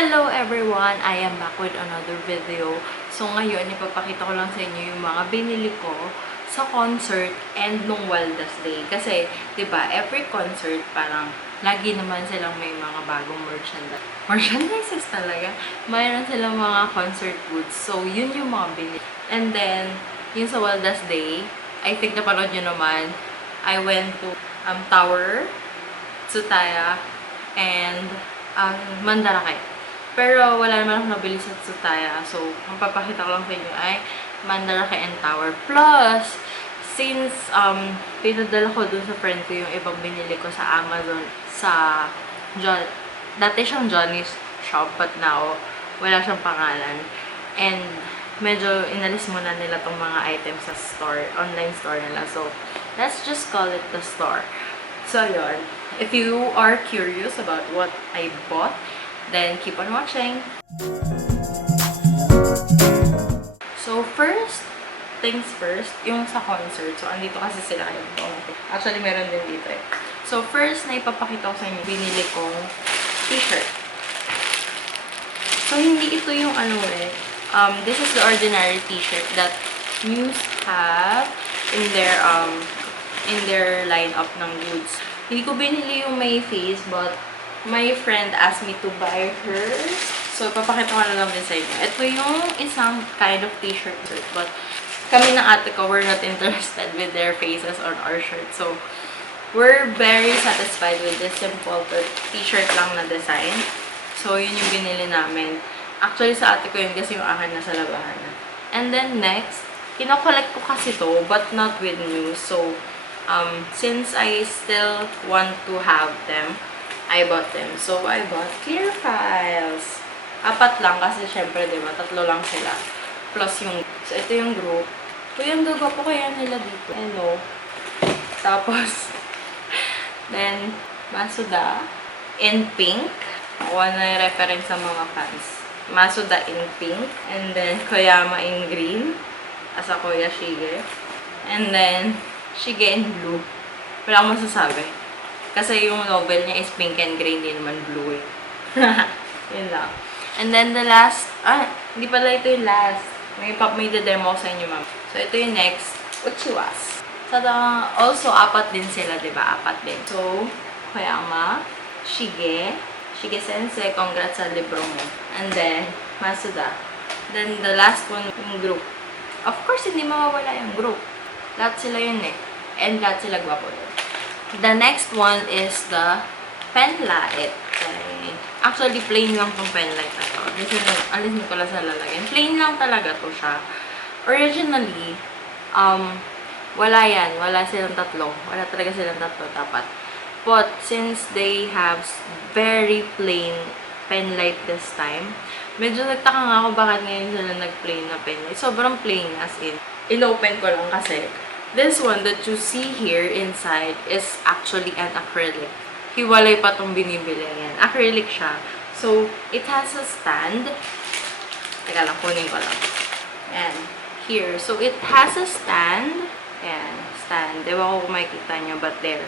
Hello everyone! I am back with another video. So ngayon, ipapakita ko lang sa inyo yung mga binili ko sa concert and nung Wildest Day. Kasi, di ba, every concert parang lagi naman silang may mga bagong merchandise. Merchandises talaga. Mayroon silang mga concert goods. So, yun yung mga binili. And then, yun sa Wildest Day, I think napanood nyo naman, I went to um, Tower, Tsutaya, and um, Mandarake. Pero wala naman ako nabili sa Tsutaya. So, ang papakita ko lang sa inyo ay Mandarake and Tower. Plus, since um, pinadala ko dun sa friend ko yung ibang binili ko sa Amazon sa John, dati siyang Johnny's shop but now wala siyang pangalan. And medyo inalis muna nila tong mga items sa store, online store nila. So, let's just call it the store. So, yun. If you are curious about what I bought, then keep on watching. So, first things first, yung sa concert. So, andito kasi sila kayo. Actually, meron din dito eh. So, first na ipapakita ko sa inyo, binili kong t-shirt. So, hindi ito yung ano eh. Um, this is the ordinary t-shirt that Muse have in their, um, in their lineup ng goods. Hindi ko binili yung may face, but my friend asked me to buy hers. So, papakita ko na lang din sa inyo. Ito yung isang kind of t-shirt, but kami ng ate ko, we're not interested with their faces on our shirt. So, we're very satisfied with this simple t-shirt lang na design. So, yun yung binili namin. Actually, sa ate ko yun kasi yung akin nasa labahan na. And then, next, kinokollect ko kasi to, but not with news. So, um, since I still want to have them, I bought them. So, I bought clear files. Apat lang kasi syempre, di ba, tatlo lang sila. Plus yung, so ito yung group. Uy, ang gaga po kaya nila dito. Hello. Tapos, then, Masuda in pink. Nakuha na yung reference sa mga fans. Masuda in pink. And then, Koyama in green. Asa Kuya Shige. And then, Shige in blue. Wala akong masasabi. Kasi yung novel niya is pink and green, hindi naman blue eh. Yun lang. And then the last, ah, hindi pala ito yung last. May, pa, may demo ko sa inyo, ma'am. So, ito yung next, Uchiwas. The, also, apat din sila, di ba? Apat din. So, Koyama, Shige, Shige Sensei, congrats sa libro mo. And then, Masuda. Then, the last one, yung group. Of course, hindi mawawala yung group. Lahat sila yun eh. And lahat sila gwapo din. The next one is the Penlight. Okay. Actually, plain lang tong penlight na to. Alisin, ko lang sa lalagyan. Plain lang talaga to siya. Originally, um, wala yan. Wala silang tatlo. Wala talaga silang tatlo dapat. But, since they have very plain penlight this time, medyo nagtaka nga ako bakit ngayon sila nag-plain na penlight. Sobrang plain as in. In-open ko lang kasi This one that you see here inside is actually an acrylic. Hiwalay pa tong binibili yan. Acrylic siya. So, it has a stand. Teka lang, kunin ko lang. Yan. Here. So, it has a stand. Yan. Stand. Ewan ko kung makikita nyo, but there.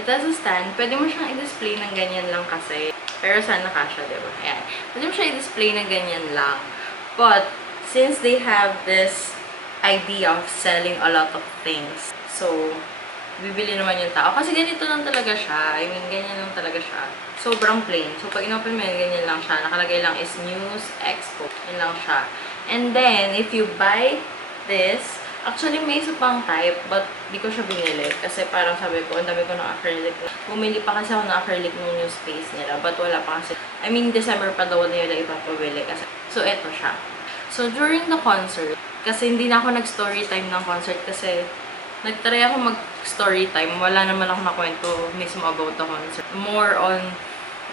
It has a stand. Pwede mo siyang i-display ng ganyan lang kasi. Pero sana kasha, diba? Yan. Pwede mo siya i-display ng ganyan lang. But, since they have this idea of selling a lot of things. So, bibili naman yung tao. Kasi ganito lang talaga siya. I mean, ganyan lang talaga siya. Sobrang plain. So, pag inopen mo yun, ganyan lang siya. Nakalagay lang is News Expo. Yun lang siya. And then, if you buy this, actually may isa pang type, but di ko siya binili. Kasi parang sabi ko, ang dami ko ng acrylic. Bumili pa kasi ako ng acrylic ng new space nila. But wala pa kasi. I mean, December pa daw nila ipapabili. Kasi, so, eto siya. So, during the concert, kasi hindi na ako nag-story time ng concert kasi nagtry ako mag-story time. Wala naman ako nakwento mismo about the concert. More on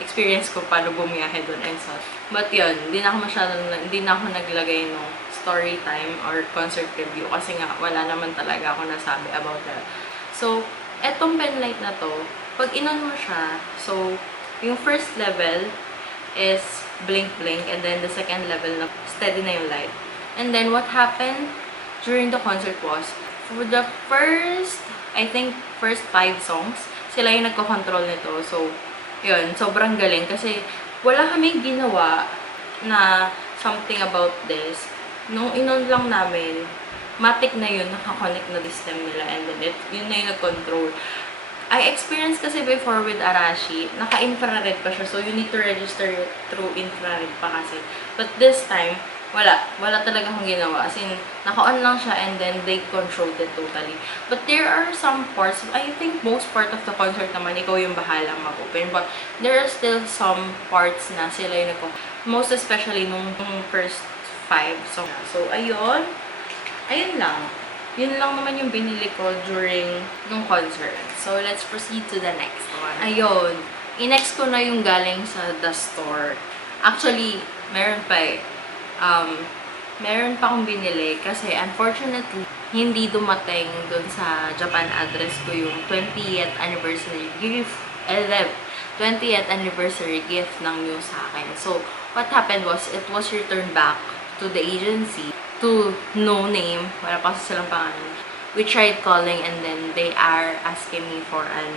experience ko paano bumiyahe doon and such. But yun, hindi na ako masyadong, hindi na ako naglagay ng story time or concert review kasi nga wala naman talaga ako nasabi about that. So, etong penlight na to, pag inon mo siya, so, yung first level is blink blink and then the second level na steady na yung light. And then, what happened during the concert was, for the first, I think, first five songs, sila yung nagko-control nito. So, yun, sobrang galing. Kasi, wala kaming ginawa na something about this. Nung inon lang namin, matic na yun, nakakonect na system nila and then it, yun na yung nag-control. I experienced kasi before with Arashi, naka-infrared pa siya. So, you need to register through infrared pa kasi. But this time, wala. Wala talaga akong ginawa. As in, naka-on lang siya and then they controlled it totally. But there are some parts, I think most part of the concert naman, ikaw yung bahalang mag-open. But there are still some parts na sila yung nag Most especially nung, nung first five. So, so ayun. Ayun lang. Yun lang naman yung binili ko during nung concert. So, let's proceed to the next one. Ayun. I-next ko na yung galing sa The Store. Actually, meron pa eh. Um, meron pa akong binili kasi unfortunately, hindi dumating dun sa Japan address ko yung 20th anniversary gift. 11. 20th anniversary gift ng news sa akin. So, what happened was, it was returned back to the agency to no name. Wala pa silang pangalan. We tried calling and then they are asking me for an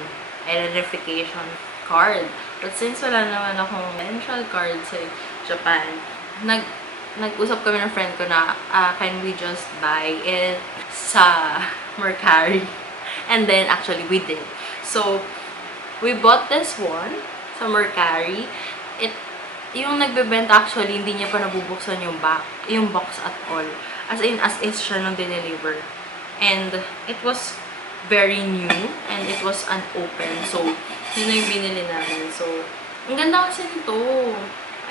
identification card. But since wala naman akong financial card sa Japan, nag nag-usap kami ng friend ko na ah, can we just buy it sa Mercari? And then actually we did. So we bought this one sa Mercari. It yung nagbebenta actually, hindi niya pa nabubuksan yung box, yung box at all. As in, as is siya nung dineliver. And it was very new and it was unopened. So, yun na yung binili namin. So, ang ganda kasi nito.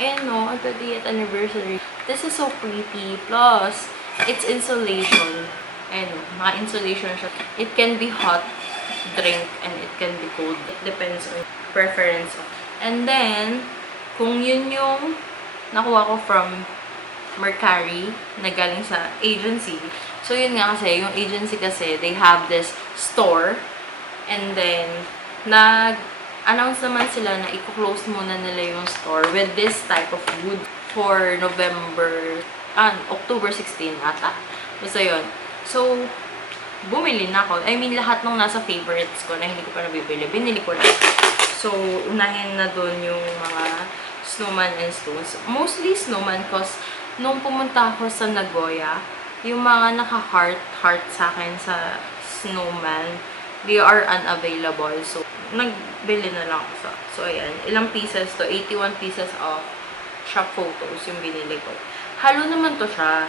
Ayan no, ang 30th anniversary. This is so pretty. Plus, it's insulation. Ayan no, naka-insulation siya. It can be hot drink and it can be cold. It depends on preference. And then, kung yun yung nakuha ko from Mercari na galing sa agency. So, yun nga kasi, yung agency kasi, they have this store and then, nag-announce naman sila na i-close muna nila yung store with this type of wood for November, ah, October 16 ata. Basta yun. So, bumili na ako. I mean, lahat ng nasa favorites ko na hindi ko pa nabibili, binili ko na. So, unahin na doon yung mga snowman and stones. Mostly snowman cause nung pumunta ako sa Nagoya, yung mga naka-heart, heart sa akin sa snowman, they are unavailable. So, nagbili na lang ako sa. So, ayan. Ilang pieces to? 81 pieces of shop photos yung binili ko. Halo naman to siya.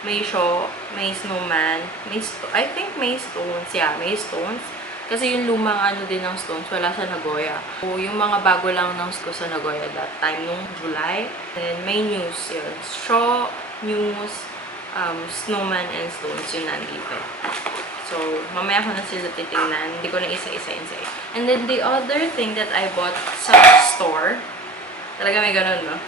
May show, may snowman, may I think may stones. Yeah, may stones. Kasi yung lumang ano din ng stones, wala sa Nagoya. So, yung mga bago lang ng ko sa Nagoya that time, nung July. And may news yun. Straw, news, um, snowman, and stones yung nandito. So, mamaya ko na sila titingnan. Hindi ko na isa-isa isa And then, the other thing that I bought sa store, talaga may ganun, no?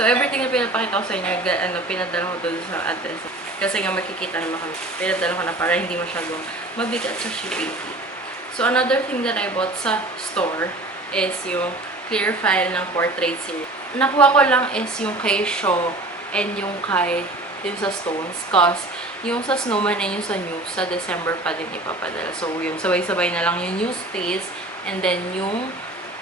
So, everything na pinapakita ko sa inyo, ano, pinadala ko doon sa address. Kasi nga makikita naman kami. Pinadala ko na para hindi masyadong mabigat sa shipping fee. So, another thing that I bought sa store is yung clear file ng portrait series. Nakuha ko lang is yung kay Shaw and yung kay yung sa Stones. Cause, yung sa Snowman and yung sa News, sa December pa din ipapadala. So, yung sabay-sabay na lang yung News Space and then yung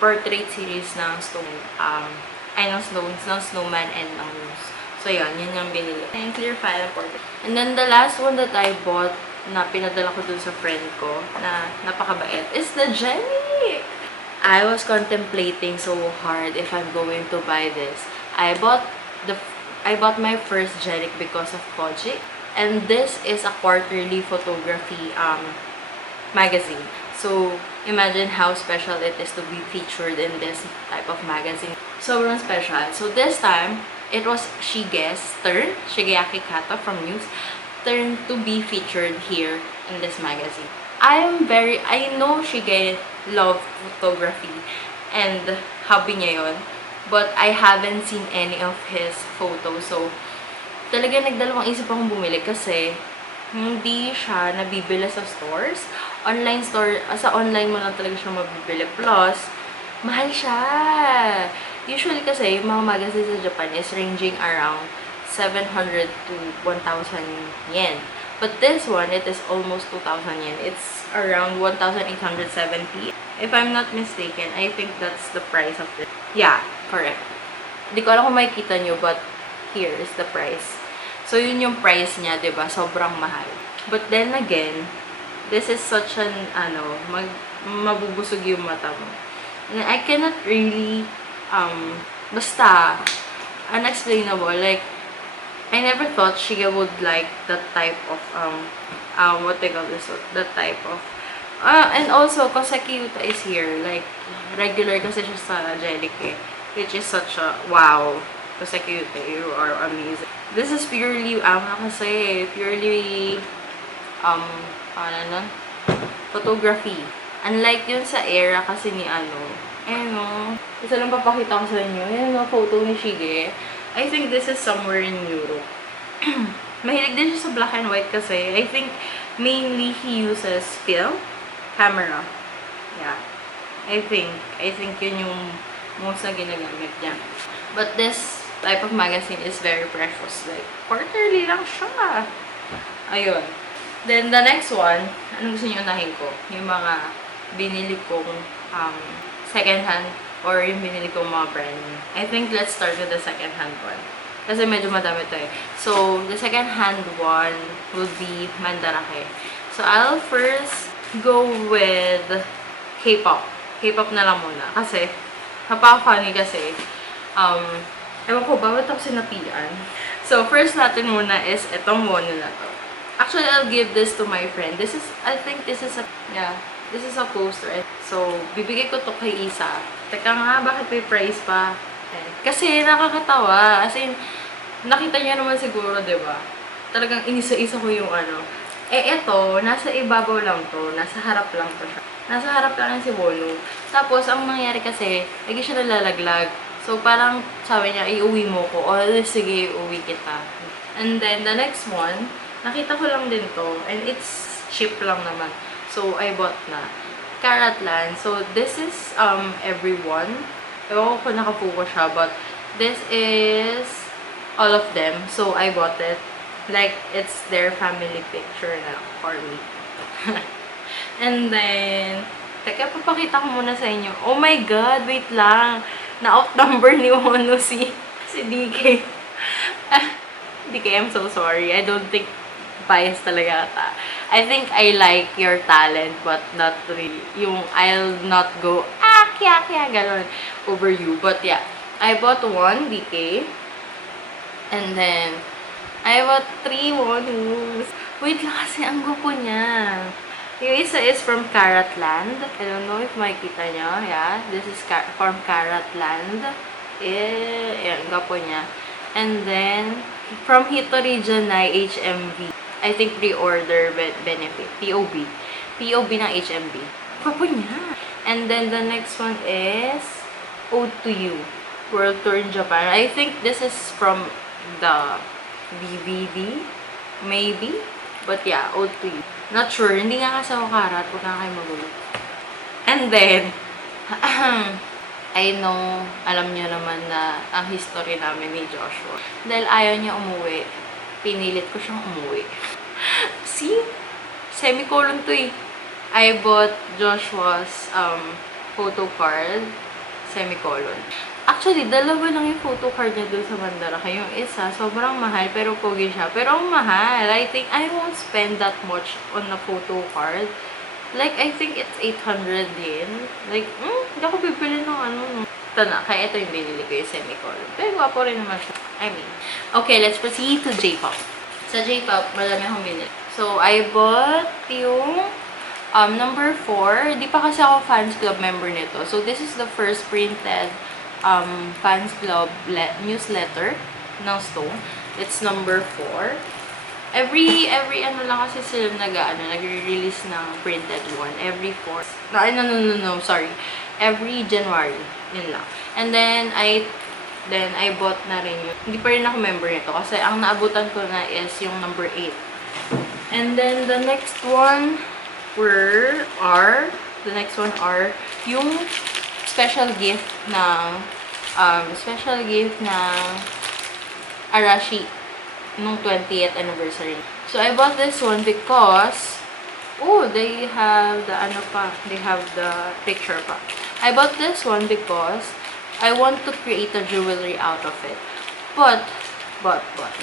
portrait series ng Stone, um, ay, ng Stones, ng Snowman and ng News. So, yun, yun yung binili. And clear file ng portrait. And then, the last one that I bought na pinadala ko dun sa friend ko na napakabait is the Jenny! I was contemplating so hard if I'm going to buy this. I bought the I bought my first Genic because of Kojic. And this is a quarterly photography um, magazine. So, imagine how special it is to be featured in this type of magazine. Sobrang special. So, this time, it was Shige's turn, Shigeaki Kata from News, turn to be featured here in this magazine. I am very, I know Shige love photography and hobby niya yun. But I haven't seen any of his photos. So, talaga nagdalawang isip akong bumili kasi hindi siya nabibili sa stores. Online store, ah, sa online mo lang talaga siya mabibili. Plus, mahal siya. Usually kasi, mga magazine sa Japan is ranging around 700 to 1,000 yen. But this one, it is almost 2,000 yen. It's around 1,870. If I'm not mistaken, I think that's the price of this. Yeah, correct. Di ko alam kung makikita nyo, but here is the price. So, yun yung price niya, ba Sobrang mahal. But then again, this is such an, ano, mag, mabubusog yung mata mo. And I cannot really, um, basta, unexplainable. Like, I never thought Shiga would like that type of, um, um, what they call this, that type of, ah, and also, Kosakiuta is here, like, regular kasi siya sa Jellic which is such a, wow, Kosakiuta, you are amazing. This is purely, um, kasi, purely, um, ano nun? Photography. Unlike yun sa era kasi ni ano, ayun o, isa lang papakita ko sa inyo, ayun o, photo ni Shige. I think this is somewhere in Europe. Mahilig din siya sa black and white kasi. I think mainly he uses film, camera. Yeah. I think. I think yun yung most na ginagamit niya. But this type of magazine is very precious. Like, quarterly lang siya. Ayun. Then, the next one, anong gusto niyo unahin ko? Yung mga binili kong um, second hand or yung binili kong mga brand. I think let's start with the second hand one. Kasi medyo madami to eh. So, the second hand one will be Mandarake. So, I'll first go with K-pop. K-pop na lang muna. Kasi, napaka-funny kasi, um, ewan ko, bawat ako sinapian. So, first natin muna is itong mono na to. Actually, I'll give this to my friend. This is, I think this is a, yeah, this is a poster. So, bibigay ko to kay Isa. Teka nga, bakit may price pa? Eh, Kasi nakakatawa. As in, nakita niyo naman siguro, di ba? Talagang inisa-isa ko yung ano. Eh, eto, nasa ibabaw lang to. Nasa harap lang to siya. Nasa harap lang si Bono. Tapos, ang mangyayari kasi, lagi siya nalalaglag. So, parang sabi niya, iuwi mo ko. O, sige, iuwi kita. And then, the next one, nakita ko lang din to. And it's cheap lang naman. So, I bought na. Caratlan. So, this is um everyone. Ewan ko kung nakapokus siya, but this is all of them. So, I bought it. Like, it's their family picture na for me. And then, teka, papakita ko muna sa inyo. Oh my God, wait lang. Na-out number ni Wono si, si DK. Ah, DK, I'm so sorry. I don't think bias talaga ata. I think I like your talent, but not really. Yung I'll not go, ah, kya, kya, ganun, over you. But yeah, I bought one DK. And then, I bought three Wonus. Wait lang kasi, ang gupo niya. Yung isa is from Caratland. I don't know if makikita nyo. Yeah, this is Car from Caratland. Eh, yan, gwapo niya. And then, from Hitori Janai HMV. I think pre-order be- benefit. POB. POB ng HMV. Gwapo niya. And then, the next one is Ode to You. World Tour in Japan. I think this is from the DVD. Maybe. But yeah, Ode to You. Not sure. Hindi nga kasi ako karat. Huwag nga kayo magulo. And then, I know, alam niyo naman na ang history namin ni Joshua. Dahil ayaw niya umuwi, pinilit ko siyang umuwi. See? Semicolon to eh. I bought Joshua's um, photo card. Semicolon. Actually, dalawa lang yung photo card niya dun sa Mandarake. Yung isa, sobrang mahal, pero pogi siya. Pero ang mahal. I think I won't spend that much on a photo card. Like, I think it's 800 yen. Like, hmm, hindi ako bibili ng ano. no. Ito na, kaya ito yung binili ko yung semicolon. Pero gwapo rin naman siya. I mean, okay, let's proceed to J-pop. Sa J-pop, marami akong binili. So, I bought yung um, number 4. Di pa kasi ako fans club member nito. So, this is the first printed um, fans club le- newsletter ng Stone. It's number 4. Every, every ano lang kasi sila nag, ano, nagre-release ng printed one. Every 4. No, no, no, no, no, sorry. Every January. Yun lang. And then, I Then, I bought na rin yun. Hindi pa rin ako member nito kasi ang naabutan ko na is yung number 8. And then, the next one were, are, the next one are, yung special gift ng, um, special gift ng Arashi nung 20th anniversary. So, I bought this one because, oh, they have the, ano pa, they have the picture pa. I bought this one because, I want to create a jewelry out of it. But, but, but,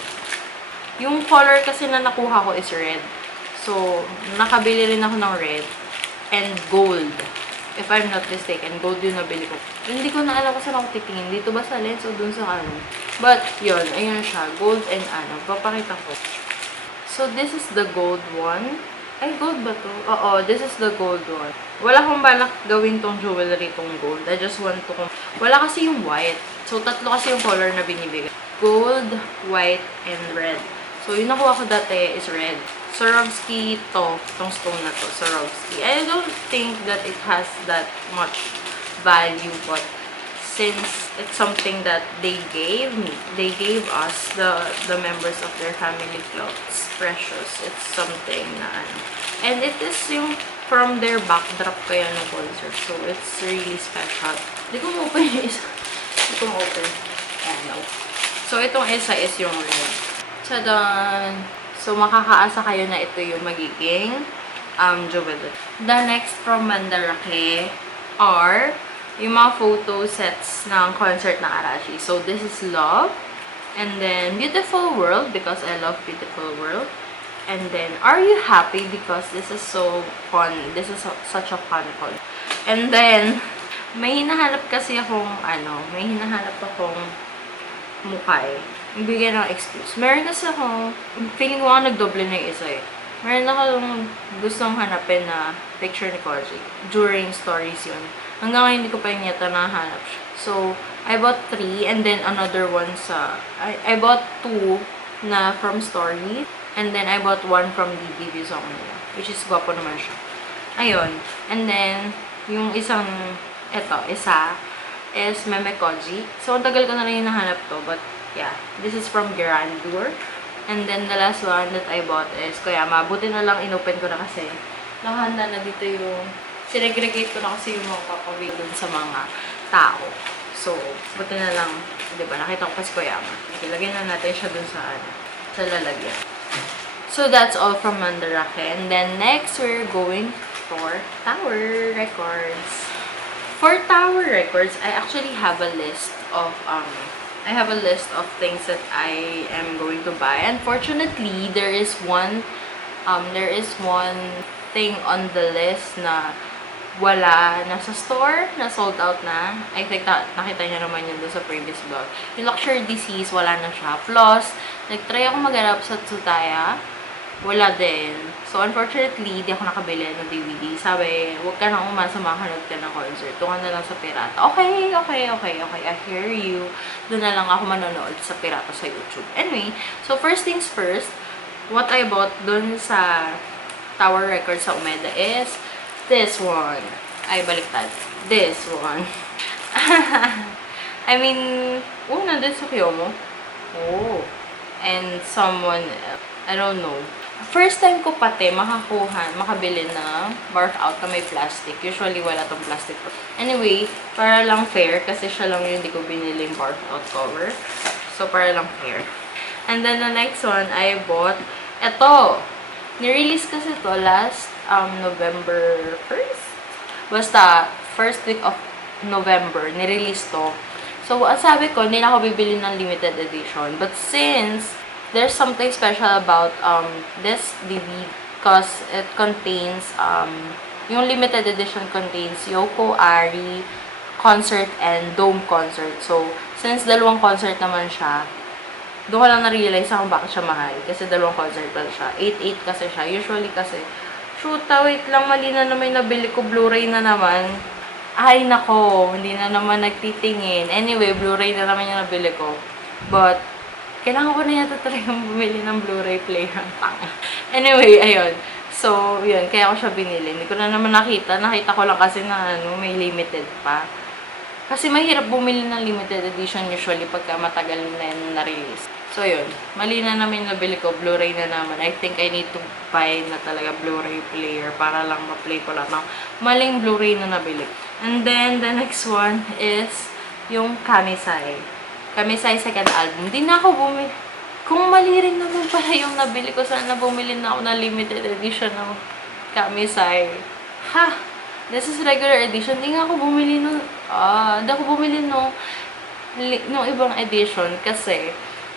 yung color kasi na nakuha ko is red. So, nakabili rin ako ng red and gold. If I'm not mistaken, gold yung nabili ko. Hindi ko na alam kung saan ako titingin. Dito ba sa lens o dun sa ano? But, yun. Ayun siya. Gold and ano. Papakita ko. So, this is the gold one. Ay, gold ba to? Oo, this is the gold one. Wala akong balak gawin tong jewelry tong gold. I just want to... Wala kasi yung white. So, tatlo kasi yung color na binibigay. Gold, white, and red. So, yung nakuha ko dati is red. Swarovski to. Tong stone na to. Swarovski. I don't think that it has that much value, but since it's something that they gave me, they gave us, the the members of their family club. It's precious. It's something na ano. And it is yung from their backdrop kaya ng concert. So, it's really special. Hindi ko ma-open yung isa. Hindi ko ma-open. Ayan, no. So, itong isa is yung red. Tadaan! So, makakaasa kayo na ito yung magiging um, jewelry. The next from Mandarake are yung mga photo sets ng concert ng Arashi. So, this is Love. And then, Beautiful World because I love Beautiful World. And then, Are You Happy because this is so fun. This is so- such a fun con. And then, may hinahanap kasi akong, ano, may hinahanap akong mukay. Bigyan ng excuse. Meron kasi akong, feeling ko nga nagdoble na yung isa eh. Meron akong gustong hanapin na picture ni Koji. During stories yun. Hanggang ngayon hindi ko pa yun yata nahanap siya. So, I bought three and then another one sa, I, I bought two na from story. And then I bought one from Views ako nila. Which is gwapo naman siya. Ayun. And then, yung isang, eto, isa, is Meme Koji. So, ang tagal ko na rin hinahanap to. But, yeah. This is from Grandeur. And then, the last one that I bought is Koyama. Buti na lang inopen ko na kasi. Nakahanda na dito yung... Sinegregate ko na kasi yung mga papawig dun sa mga tao. So, buti na lang, di ba, nakita ko kasi Koyama. Okay, na natin siya dun sa, ano, sa lalagyan. So, that's all from Mandarake. And then, next, we're going for Tower Records. For Tower Records, I actually have a list of, um, I have a list of things that I am going to buy. Unfortunately, there is one, um, there is one thing on the list na wala na sa store, na sold out na. I think na, nakita niyo naman yun sa previous vlog. Yung Luxury Disease, wala na siya. Plus, nag-try ako maghanap sa Tsutaya, wala din. So, unfortunately, di ako nakabili ng DVD. Sabi, huwag ka na umasa makanood ka ng concert. Tungan na lang sa pirata. Okay, okay, okay, okay. I hear you. Doon na lang ako manonood sa pirata sa YouTube. Anyway, so first things first, what I bought doon sa Tower Records sa Umeda is this one. Ay, baliktad. This one. I mean, oh, nandun sa Kiyomo. Oh. And someone. I don't know. First time ko pati makakuha, makabili ng barf out na may plastic. Usually, wala tong plastic. Anyway, para lang fair, kasi siya lang yung hindi ko biniling barf out cover. So, para lang fair. And then, the next one, I bought, eto, Nirelease kasi to last um, November 1st. Basta, first week of November, nirelease to. So, ang sabi ko, hindi na ako bibili ng limited edition. But since there's something special about um, this DVD because it contains, um, yung limited edition contains Yoko, Ari, concert, and Dome concert. So, since dalawang concert naman siya, doon ko lang na-realize kung bakit siya mahal. Kasi dalawang concert lang siya. 8-8 kasi siya. Usually kasi, shoot, ah, wait lang, mali na naman nabili ko. Blu-ray na naman. Ay, nako, hindi na naman nagtitingin. Anyway, Blu-ray na naman yung nabili ko. But, kailangan ko na yata talaga bumili ng Blu-ray player. Anyway, ayun. So, yun, kaya ko siya binili. Hindi ko na naman nakita. Nakita ko lang kasi na ano, may limited pa. Kasi mahirap bumili ng limited edition usually pagka matagal na yun na-release. So, yun. Mali na namin nabili ko. Blu-ray na naman. I think I need to buy na talaga Blu-ray player para lang ma-play ko lang ng maling Blu-ray na nabili. And then, the next one is yung Kamisai. Kamisai second album. Di na ako bumili. Kung mali rin naman pala yung nabili ko, sana bumili na ako ng limited edition ng Kamisai. Ha! This is regular edition. Hindi nga ako bumili nung, ah, hindi ako bumili li- nung ibang edition kasi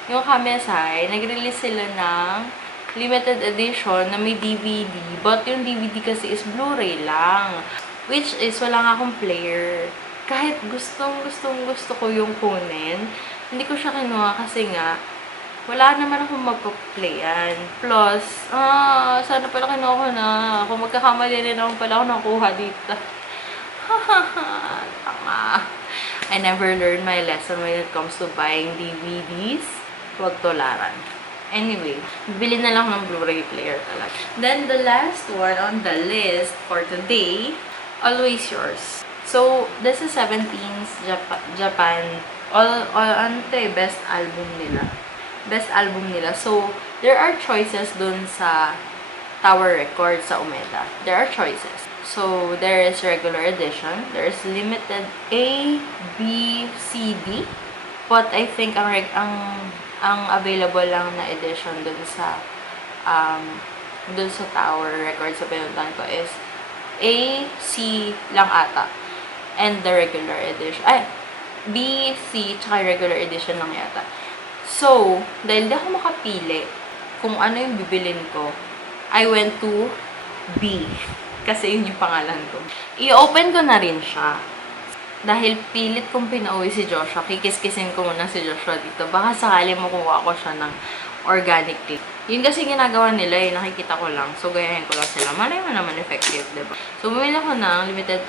yung Kamesay, nag-release sila ng limited edition na may DVD. But yung DVD kasi is Blu-ray lang. Which is, wala nga akong player. Kahit gustong, gustong, gusto ko yung kunin, hindi ko siya kinuha kasi nga, wala naman akong magpa-playan. Plus, ah, sana pala kinuha ko na. Kung magkakamali rin naman pala ako nakuha dito. Tanga. I never learned my lesson when it comes to buying DVDs. Huwag tularan. Anyway, bili na lang ng Blu-ray player talaga. Then, the last one on the list for today, Always Yours. So, this is 17's Japan, Japan all, all, ano to eh, best album nila. Best album nila. So, there are choices dun sa Tower Records sa Umeda. There are choices. So, there is regular edition. There is limited A, B, C, D. But I think ang ang ang available lang na edition dun sa um dun sa Tower Records sa pinuntahan ko is A, C lang ata. And the regular edition. Ay, B, C, tsaka regular edition lang yata. So, dahil di ako makapili kung ano yung bibilin ko, I went to B. Kasi yun yung pangalan ko. I-open ko na rin siya. Dahil pilit kong pinauwi si Joshua, kikis-kisin ko muna si Joshua dito. Baka sakali makuha ko siya ng organic cake. Yun kasi ginagawa nila eh, nakikita ko lang. So, gayahin ko lang sila. Malay mo naman effective, diba? So, bumili ako ng limited...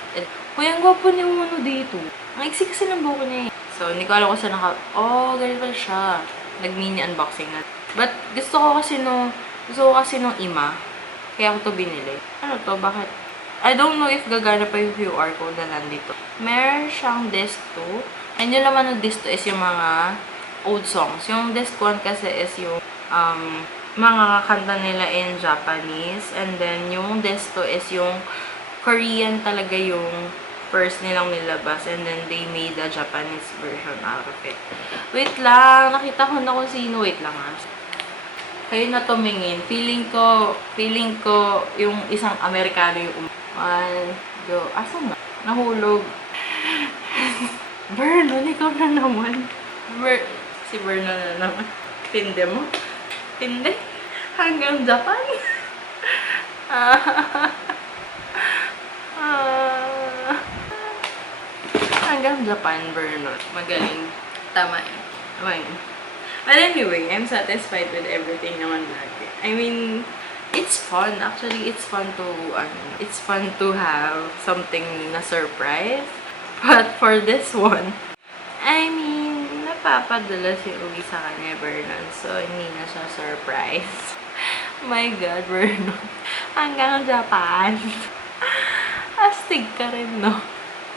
Uy, ang gwapo ni Uno dito. Ang iksi kasi ng buko niya eh. So, hindi ko alam kung saan naka... Oh, ganito pala siya. Nag-mini unboxing na. But, gusto ko kasi nung... Gusto ko kasi nung ima. Kaya ako to binili. Ano to? Bakit? I don't know if gagana pa yung QR code na nandito. Meron siyang disc 2. And yung laman ng disc 2 is yung mga old songs. Yung disc 1 kasi is yung um, mga kanta nila in Japanese. And then, yung disc 2 is yung Korean talaga yung first nilang nilabas. And then, they made a Japanese version out of it. Wait lang. Nakita ko na kung sino. Wait lang ah. Kayo na tumingin. Feeling ko, feeling ko yung isang Amerikano yung um- One, go. Asan na? Nahulog. Vernon, ikaw na naman. Ver si Vernon na naman. Tinde mo? Tinde? Hanggang Japan? Ah. Hanggang Japan, Vernon. Magaling. Tama eh. Tama yun. But anyway, I'm satisfied with everything naman lagi. I mean, it's fun. Actually, it's fun to, ano, it's fun to have something na surprise. But for this one, I mean, napapadala si Uwi sa kanya, Vernon. So, hindi na siya surprise. My God, Vernon. Hanggang Japan. Astig ka rin, no?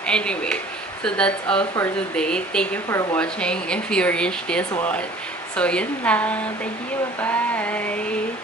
Anyway, so that's all for today. Thank you for watching if you reached this one. So, yun lang. Thank you. Bye-bye.